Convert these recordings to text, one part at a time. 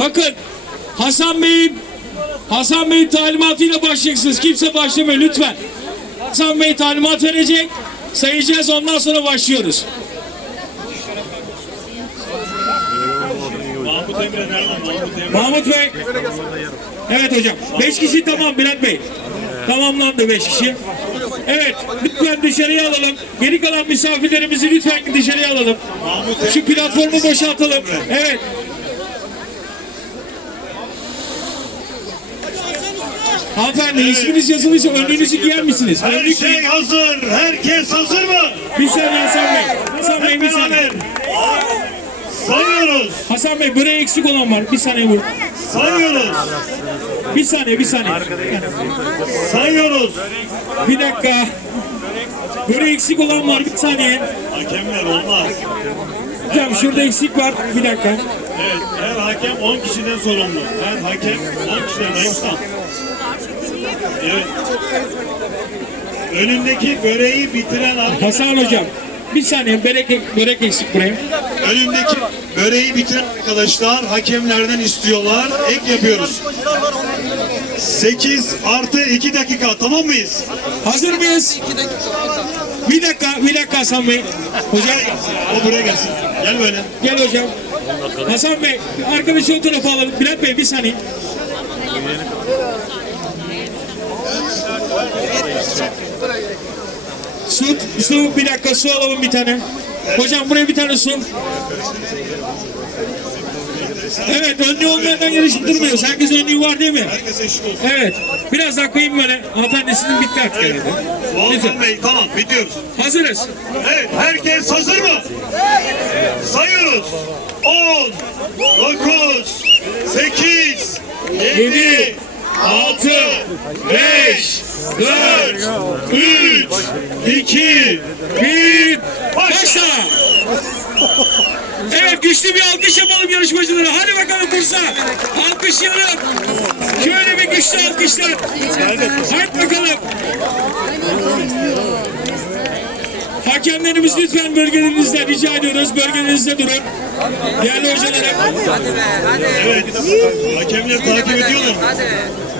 Bakın Hasan Bey'in Hasan Bey'in talimatıyla başlayacaksınız. Kimse başlamıyor lütfen. Hasan Bey talimat verecek. Sayacağız ondan sonra başlıyoruz. Mahmut Emre nereden? Mahmut Emre. Mahmut Bey. Evet hocam. Beş kişi tamam Bülent Bey. Tamamlandı beş kişi. Evet lütfen dışarıya alalım. Geri kalan misafirlerimizi lütfen dışarıya alalım. Şu platformu boşaltalım. Evet. Hanımefendi isminiz yazılıysa önlüğünüzü giyer misiniz? Her Önlük şey hazır. Herkes hazır mı? Bir saniye Hasan Bey. Hasan Bey bir saniye. Sayıyoruz. Hasan Bey buraya eksik olan var. Bir saniye vur. Sayıyoruz. Bir saniye bir saniye. Sayıyoruz. Bir dakika. Buraya eksik olan var. Bir saniye. Hakemler olmaz. Hocam şurada eksik var. Bir dakika. Evet, her hakem 10 kişiden sorumlu. Her hakem 10 kişiden Ayıpsan. Evet. Önündeki böreği bitiren arkadaş. Hasan hocam. Bir saniye börek, börek eksik buraya. Önündeki böreği bitiren arkadaşlar hakemlerden istiyorlar. Ek yapıyoruz. 8 artı 2 dakika tamam mıyız? Hazır mıyız? Bir dakika, bir dakika Hasan Bey. Hocam O buraya gelsin. Gel böyle. gel hocam. Hasan Bey, arkadaşı o tarafa alalım. Bülent Bey bir saniye. Su, su bir dakika su alalım bir tane. Hocam buraya bir tane su. Evet önlü olmayandan yarışıp durmuyoruz. Herkes önlüğü var değil mi? Herkese eşit olsun. Evet. Biraz daha koyayım böyle. Hanımefendi sizin bitti artık herhalde. Lütfen. Volkan Bey tamam bitiyoruz. Hazırız. Evet herkes hazır mı? Sayıyoruz. 10, 9, 8, 7, 7, 6, 5, 4, 3, 2, 1, başla! Evet güçlü bir alkış yapalım yarışmacılara. Hadi bakalım Bursa. Alkışlayalım. Şöyle bir güçlü alkışlar. Hadi bakalım. Hakemlerimiz lütfen bölgelerinizde rica ediyoruz. Bölgelerinizde durun. Değerli hocalarım. Evet. Hakemler takip ediyorlar.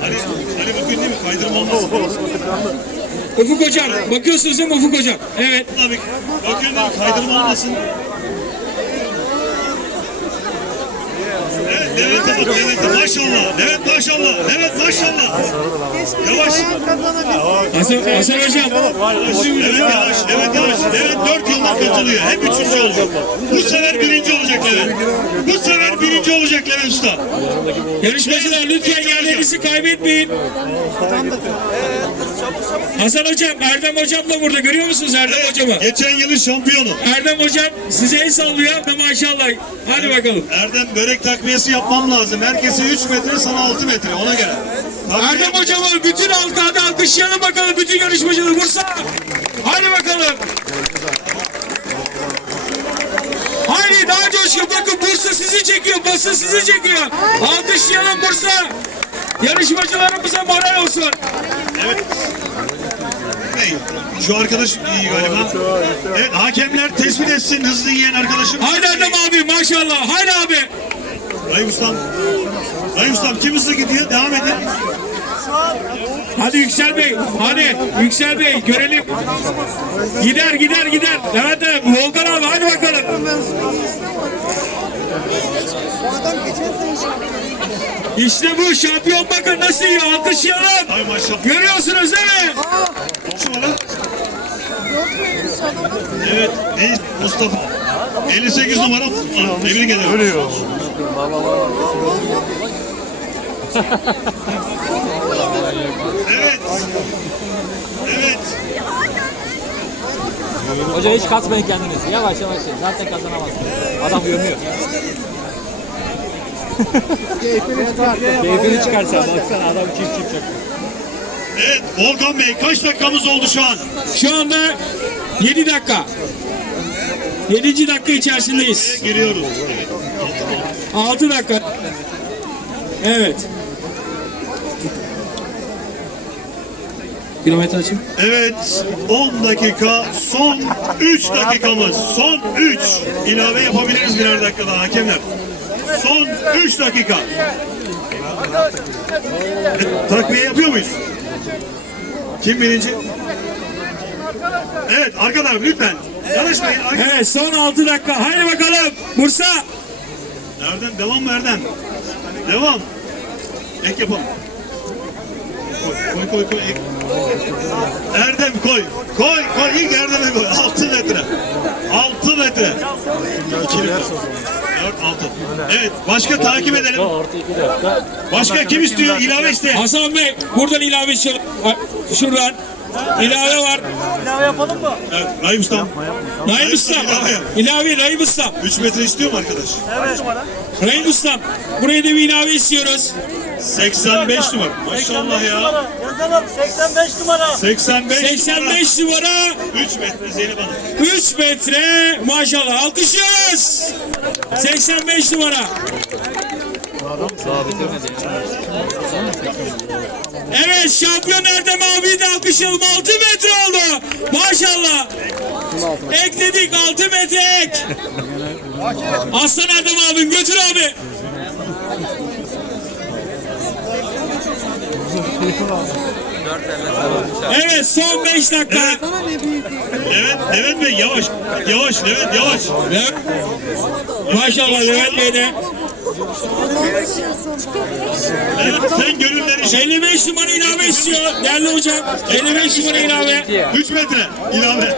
Hani, hani bugün değil mi? Kaydırma olmasın. Ufuk hocam. Bakıyorsunuz değil mi Ufuk hocam? Evet. Değil mi? Kaydırma olmasın. Evet, Levent'e bak Levent'e maşallah. Levent maşallah. Levent maşallah. Yavaş. Hasan, Hasan hocam. Yavaş, Levent yavaş, Levent yavaş. Levent dört yıldır katılıyor. Hep üçüncü olacak. Bu sefer birinci olacak Levent. Bu sefer birinci olacak Levent Usta. Yarışmacılar lütfen yerlerinizi kaybetmeyin. Hasan hocam, Erdem hocam da burada. Görüyor musunuz Erdem hocamı? Geçen yılın şampiyonu. Erdem hocam size el sallıyor da maşallah. Hadi bakalım. Erdem börek takviyesi yapmam lazım. Herkese 3 metre sana 6 metre ona göre. Takviye Erdem hocamı bütün halka hadi alkışlayalım bakalım bütün yarışmacıları. Bursa. Hadi bakalım. Haydi daha coşkun bakın Bursa sizi çekiyor. Basın sizi çekiyor. Alkışlayalım Bursa. Yarışmacılarımıza moral olsun. Bey, Şu arkadaş iyi galiba. Evet hakemler tespit etsin hızlı yiyen arkadaşım. Haydi Erdem abi maşallah. Haydi abi. Dayı ustam. Dayı ustam kim hızlı gidiyor? Devam edin. Hadi Yüksel Bey. Hadi Yüksel Bey görelim. Gider gider gider. Levent abi, Volkan abi hadi bakalım. İşte bu şampiyon bakın nasıl yiyor alkışlayalım. Görüyorsunuz değil mi? Evet. Ey Mustafa. 58 numara. Tebrik ederim. Ölüyor. evet. Evet. Hoca hiç kasmayın kendinizi. Yavaş yavaş. Zaten kazanamazsınız. Adam gömüyor. Keyfini çıkarsa baksana adam çift çift çakıyor. Evet. Volkan Bey kaç dakikamız oldu şu an? Şu anda 7 dakika. 7. dakika içerisindeyiz. Giriyoruz. 6 dakika. Evet. Kilometre açayım. Evet 10 dakika son 3 dakikamız son 3 ilave yapabiliriz birer dakika daha hakemler. Son 3 dakika. Takviye yapıyor muyuz? Kim birinci? Evet arkadaşlar lütfen. Yarışmayın. Evet son 6 dakika. Haydi bakalım. Bursa. Erdem devam mı Erdem? Devam. Ek yapalım. Koy koy koy koy. Ek. Erdem koy. Koy koy ilk Erdem'e koy. 6 metre. 6 metre. Koy. 4 6. Evet başka takip edelim. Orta 2 dakika. Başka kim istiyor? İlave iste. Hasan Bey buradan ilave istiyor. Şuradan. İlave var. Evet, Naim Ustam. Naim Ustam. İlave. İlave Naim Ustam. 3 metre istiyor mu arkadaş? Naim Ustam. Buraya da bir ilave istiyoruz. 85 numara. Maşallah ya. Yazalım 85 numara. 85 numara. 85 numara. 3 metre Zeynep Hanım. 3 metre maşallah alkışlıyoruz. 85 numara. Evet şampiyon Erdem abi de alkışlayalım 6 metre oldu. Maşallah. Ekledik 6 metre ek. Aslan Erdem abim götür abi. Evet son 5 dakika. Evet, Levent Bey yavaş. Yavaş, Levent yavaş. Evet. Maşallah Levent Bey de. Levent sen gönülleri şey. 55 numara ilave istiyor. Değerli hocam. 55 numara ilave. 3 metre ilave.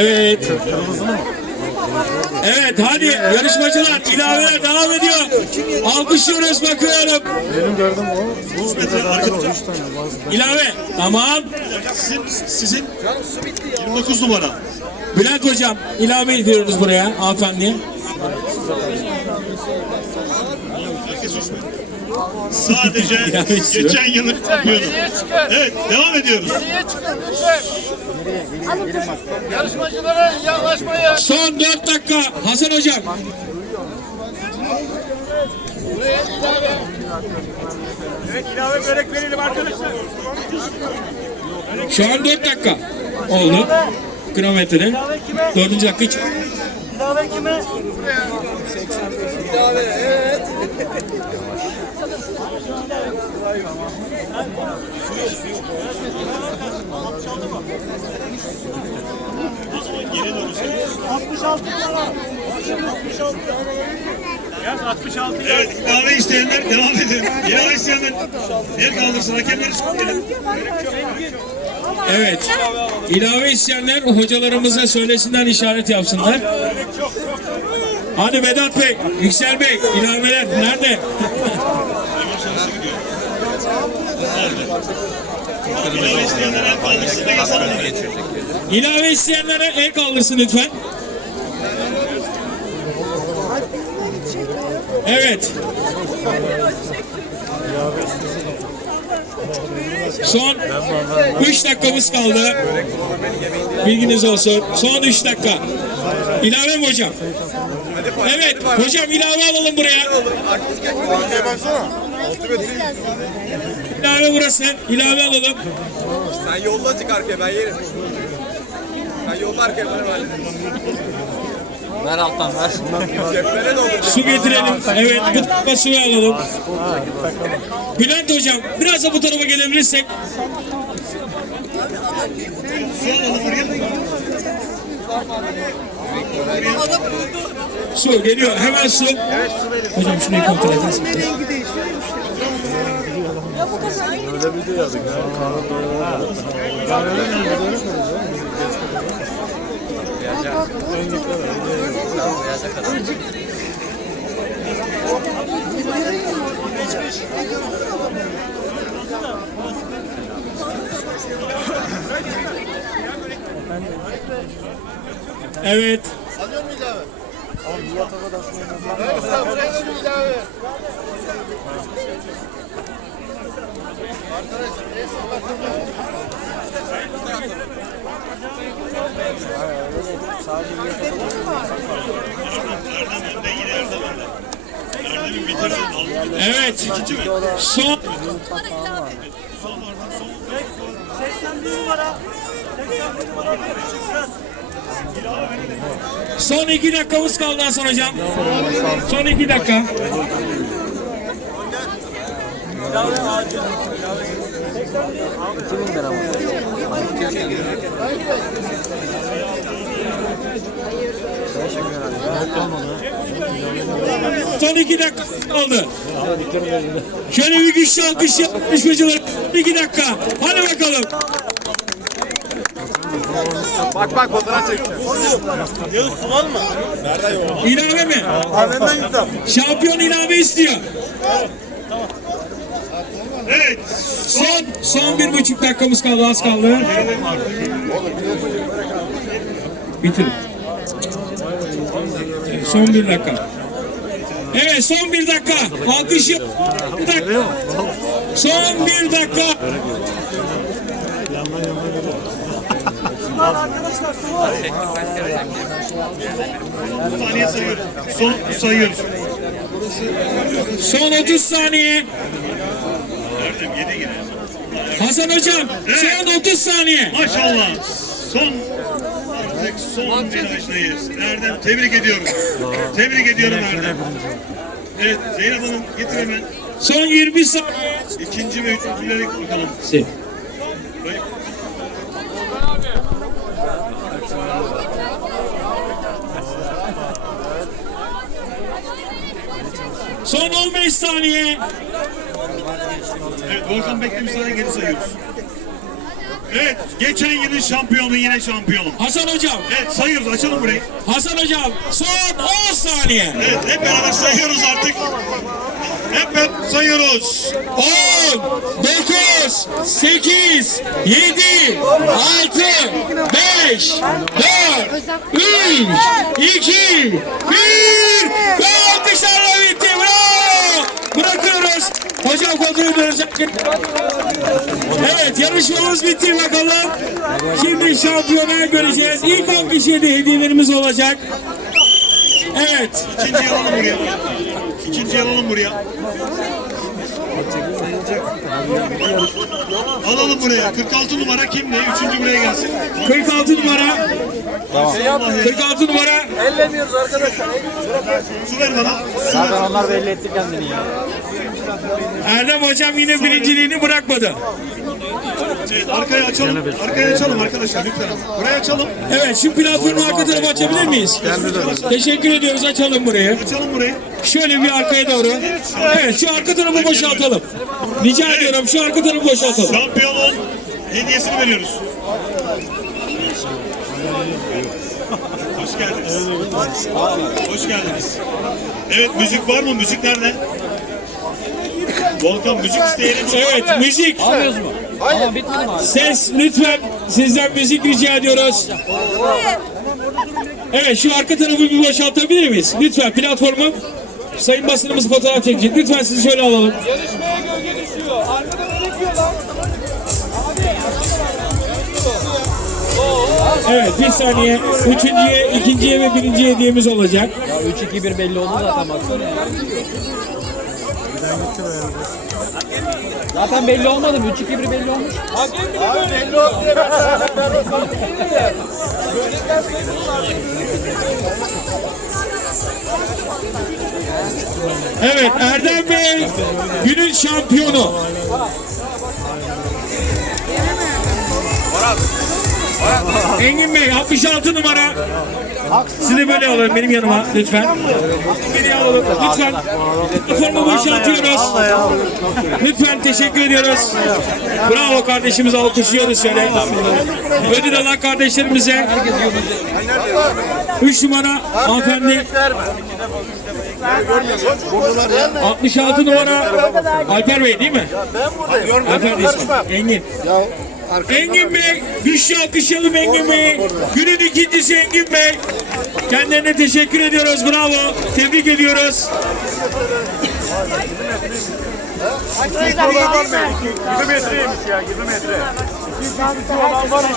Evet. Evet hadi yarışmacılar ilaveler devam ediyor. Alkışlıyoruz bakıyorum. 3 metre arkadaşlar. İlave. Tamam. Sizin, sizin 29 numara. Bülent hocam ilave ediyoruz buraya hanımefendi. Herkes 3 metre. Sadece geçen yılın şampiyonu. Evet, devam ediyoruz. Yarışmacılara yaklaşmayın. Son 4 dakika Hasan hocam. İlave börek verelim arkadaşlar. Şu an 4 dakika oldu. Kronometrede. 4. dakika hiç- İlave kime? Geri doğru söyle. 66 numara. 66. Yaz 66. Evet, ilave isteyenler devam edin. İlave isteyenler el kaldırsın. Hakemleri söyleyelim. Evet. İlave isteyenler hocalarımıza söylesinler işaret yapsınlar. Hadi Vedat Bey, Yüksel Bey ilaveler nerede? İlave isteyenler el kaldırsın. İlave isteyenlere el kaldırsın lütfen. Evet. Son 3 dakikamız kaldı. Bilginiz olsun. Son 3 dakika. İlave mi hocam? Evet. Hocam ilave alalım buraya. İlave burası. İlave alalım. Sen yolla azıcık arkaya ben yerim. Sen yolla arkaya ben hallederim. Ver alttan ver. Ceplere doldur. Su getirelim. Evet bu tarafa suyu alalım. Bülent hocam biraz da bu tarafa gelebilirsek. Su geliyor hemen su. Hocam şurayı kontrol edin. Evet. Evet. Son 81 numara. 81 numara. Son iki dakikamız kaldı Hasan hocam. Son iki dakika. Son iki dakika kaldı. Şöyle bir güçlü alkış yarışmacılar. İki dakika. Hadi bakalım. Bak bak fotoğraf çek. İlave mi? Şampiyon ilave istiyor. Evet. Son, son bir buçuk dakikamız kaldı. Az kaldı. Bitirin. Evet, son bir dakika. Evet son bir dakika. Alkış yap. Bir dakika. Son bir dakika. Saniye sayıyoruz. Son sayıyoruz. Son 30 saniye. Erdem yedi yine. Hasan hocam son 30 saniye. Maşallah. Son artık son virajındayız. Erdem tebrik ediyorum. Tebrik ediyorum Erdem. Evet Zeynep Hanım getir hemen. Son 20 saniye. İkinci ve üçüncüleri bakalım. Burayı- Son 15 saniye. Evet Volkan bekle bir saniye geri sayıyoruz. Evet geçen yılın şampiyonu yine şampiyonu. Hasan hocam. Evet sayıyoruz açalım burayı. Hasan hocam son 10 saniye. Evet hep beraber sayıyoruz artık. Hep beraber sayıyoruz. 10, 9, 8, 7, 6, 5, 4, 3, 2, 1 ve alkışlarla. Hocam kontrol dönecek. Evet yarışmamız bitti bakalım. Şimdi şampiyona göreceğiz. İlk 10 kişiye de hediyelerimiz olacak. Evet. İkinciyi alalım buraya. İkinciyi alalım buraya. Alalım buraya. 46 numara kimdi? Üçüncü buraya gelsin. 46 numara. 46 numara. Su ver bana. Zaten onlar belli etti kendini ya. Erdem hocam yine birinciliğini bırakmadı. Arkaya açalım. Arkaya açalım arkadaşlar lütfen. Buraya açalım. Evet şu platformu arka tarafa açabilir miyiz? Teşekkür ediyoruz açalım burayı. Açalım burayı. Şöyle bir arkaya doğru. Evet şu arka tarafı boşaltalım. Rica ediyorum şu arka tarafı boşaltalım. Şampiyonun hediyesini veriyoruz. Hoş geldiniz. Hoş geldiniz. Evet müzik var mı? Müzik nerede? Volkan müzik isteyelim. Evet müzik. Alıyoruz mu? Ses lütfen sizden müzik rica ediyoruz. Evet şu arka tarafı bir boşaltabilir miyiz? Lütfen platformu Sayın basınımız fotoğraf çekecek. Lütfen sizi şöyle alalım. Yarışmaya gölge düşüyor. Arkadan ne yapıyor lan? Evet bir saniye. Üçüncüye, ikinciye ve birinciye hediyemiz olacak. Ya 3-2-1 belli oldu zaten baksana. Zaten belli olmadı mı? 3-2-1 belli olmuş. Abi belli oldu diye ben sana değil mi? Evet Erdem Bey günün şampiyonu. Engin Bey 66 numara. Sizi böyle alalım benim yanıma lütfen. Beni alalım lütfen. Formu boşaltıyoruz. Lütfen teşekkür ediyoruz. Bravo kardeşimizi alkışlıyoruz şöyle. Ödül alan kardeşlerimize. 3 numara hanımefendi. 66 numara Alper Bey değil mi? Alper değil. Engin. Engin Bey, güçlü alkışlayalım Engin Bey. Günün ikincisi Engin Bey. Kendilerine teşekkür ediyoruz, bravo. Tebrik ediyoruz. 20 metreymiş ya 20 metre. olan var mı?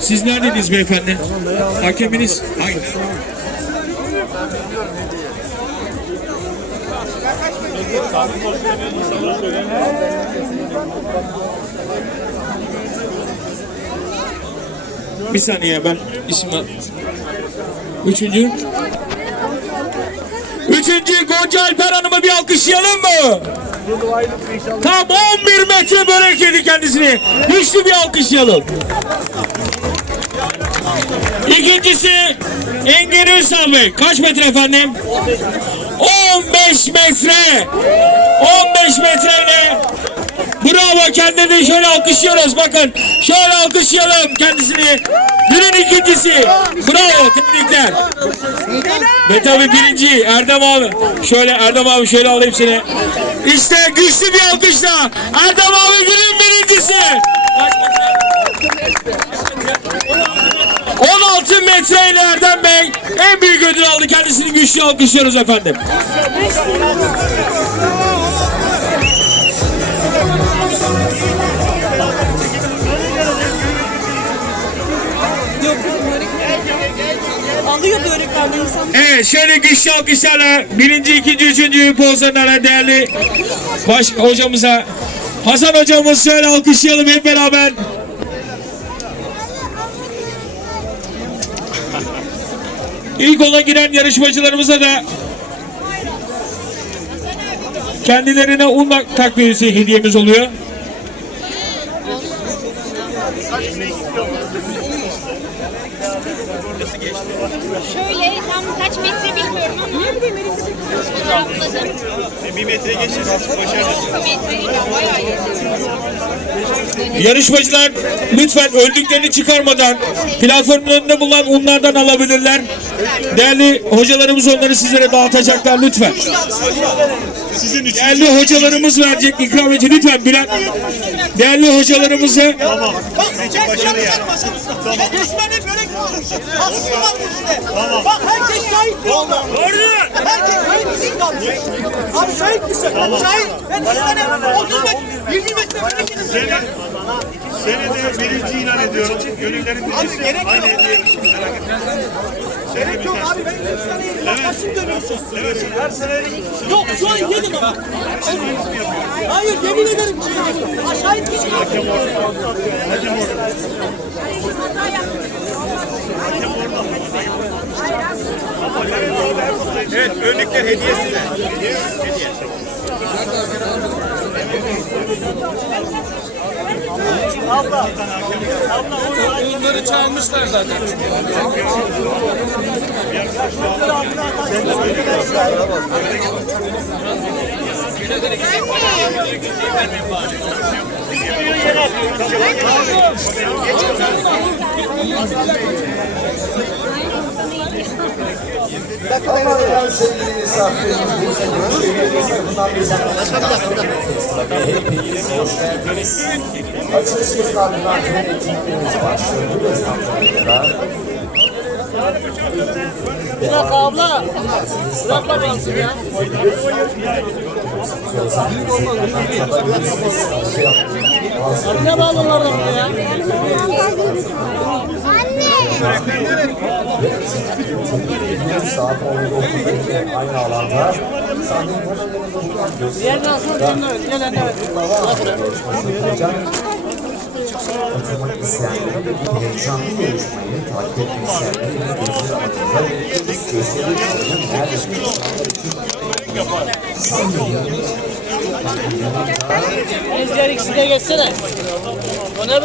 Siz neredeniz beyefendi? Hakeminiz? Hayır. Bir saniye ben isim Üçüncü. Üçüncü Gonca Alper Hanım'ı bir alkışlayalım mı? Tam 11 metre börek yedi kendisini. Güçlü bir alkışlayalım. İkincisi Engin Ünsal Bey. Kaç metre efendim? 15 metre. 15 metreyle Bravo kendini şöyle alkışlıyoruz bakın. Şöyle alkışlayalım kendisini. Günün ikincisi. Bravo tebrikler. Ve tabii birinci Erdem abi. Şöyle Erdem abi şöyle alayım seni. İşte güçlü bir alkışla. Erdem abi günün birincisi. Kaç metre? 16 metreyle Erdem Bey en büyük ödül aldı. Kendisini güçlü alkışlıyoruz efendim. Alıyor böreklerden insan. Evet şöyle güçlü alkışlarla birinci, ikinci, üçüncü pozlarına değerli baş hocamıza Hasan hocamız şöyle alkışlayalım hep beraber. İlk ona giren yarışmacılarımıza da kendilerine un takviyesi hediyemiz oluyor. Şöyle tam kaç metre bilmiyorum ama. Bir metre bayağı iyi. Yarışmacılar lütfen öldüklerini çıkarmadan platformun önünde bulunan unlardan alabilirler. Değerli hocalarımız onları sizlere dağıtacaklar lütfen. Sizin için. Değerli hocalarımız verecek ikram için lütfen Bülent. Değerli hocalarımızı Tamam. İçin başarı ya. Tamam. Tane börek var. Hakkı var işte. Bak herkes şahit diyor. Doğru. Herkes şahit kaldı. Abi şahit misin? Şahit. Ben tane 30 metre, 20 metre börek yedim. Seni, seni de birinci ilan ediyorum. Gönüllerin birincisi. gerek yok. Aynı hediye. Merak etme. Gerek yok abi ben üç tane yedim. Bak başım dönüyorsun. Evet, her sene Yok şu an yedim ama. Hayır yemin ederim ki yedim. Ha şahit kişi. Evet önlükler hediye size. Onları çalmışlar zaten. Aman sevgili misafirlerimiz, hepiniz hoş geldiniz. Açılışımızın ardından başlıyor. Bu standlarında Bırak abla. Bırak bakalım ya. Ne bağlılar da ya? Saat 17.30'da aynı alanda aslında dinle. Gelen evet. Katılmak isteyenlerin bu heyecanlı yarışmayı takip etmek isteyenlerin gözü ardında gösteri insanlar için sahnenin Bizler ikisi de geçsene. O ne bir